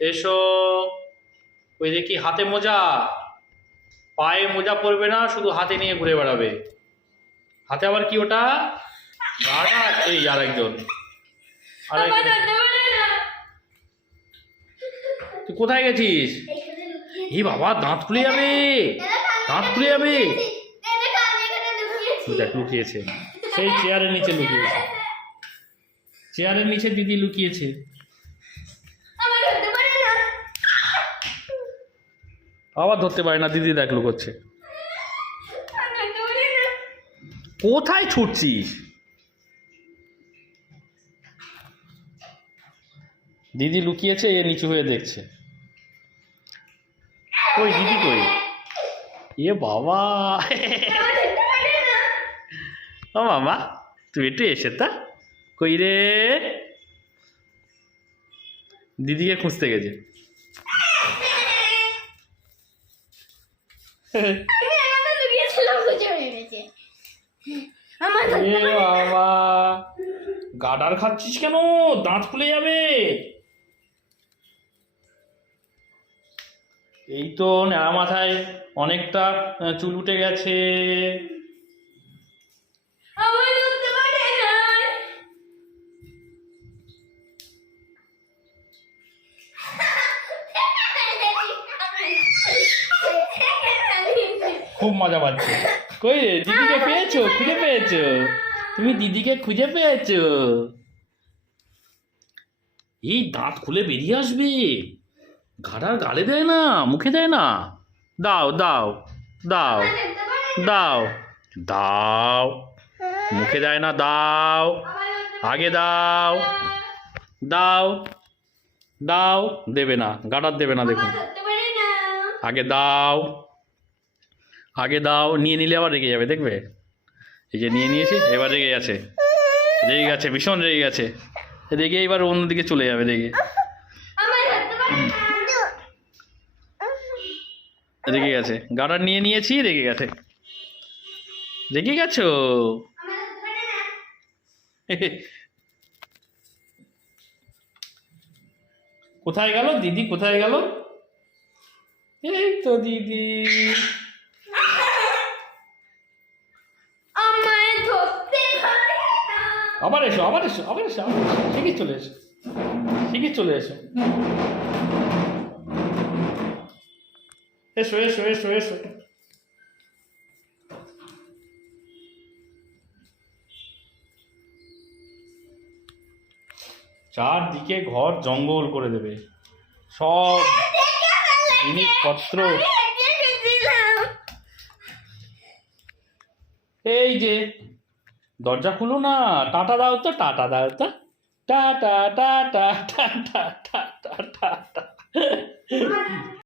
এসো ওই দেখি হাতে মোজা। পায়ে মোজা পরবে না শুধু হাতে নিয়ে ঘুরে বেড়াবে। হাতে আবার কি ওটা? গাডা এই আর একজন তুই কোথায় গেছিস? এই বাবা দাঁত খুলে যাবে। দাঁত খুলে যাবে। দেখ লুকিয়েছে। সেই চেয়ারের নিচে লুকিয়েছে। চেয়ারের নিচে দিদি লুকিয়েছে আমার ধরতে পারে না আবার ধরতে পারে না, দিদি দেখ না কোথায় ছুটছিস? দিদি লুকিয়েছে, এ নিচু হয়ে দেখছে। কই, দিদি কই? এ বাবা। ও মামা, তুই একটু এসে তা। কই রে? দিদিকে খুঁজতে গেছে আমি আমাকে লুকিয়েছিলাম খুঁজে পেয়েছে আমার এ ধরতে পারে না বাবা, গাডার খাচ্ছিস কেন? দাঁত খুলে যাবে। এই তো ন্যাড়া মাথায় অনেকটা চুল উঠে গেছে। খুব মজা পাচ্ছে। কই রে? দিদিকে পেয়েছ? খুঁজে পেয়েছ? তুমি দিদিকে খুঁজে পেয়েছ? এই দাঁত খুলে বেরিয়ে আসবে। ঘাড়ার গালে দেয় না মুখে দেয় না। দাও দাও দাও দাও দাও। মুখে দেয় না দাও। আগে দাও। দাও দাও। দেবে না গাডার দেবে না দেখুন। আগে দাও। আগে দাও, নিয়ে নিলে আবার রেগে যাবে, দেখবে? এই যে নিয়ে নিয়েছি, এবার রেগে গেছে। রেগে গেছে, ভীষণ রেগে গেছে। রেগে এবার অন্যদিকে চলে যাবে, রেগে। রেগে গেছে। গাডার নিয়ে নিয়েছি, রেগে গেছে। রেগে গেছো? কোথায় গেল? দিদি কোথায় গেল? এই তো, দিদি। আবার এসো আবার এসো আবার এসো আবার এসো। ঠিকই চলে এসো। ঠিকই চলে এসো। এসো এসো এসো এসো। চারদিকে ঘর জঙ্গল করে দেবে। সব জিনিসপত্র। এই যে দরজা খুলো না টাটা দাও তো টাটা দাও তো। টা টা টা টা টাটা।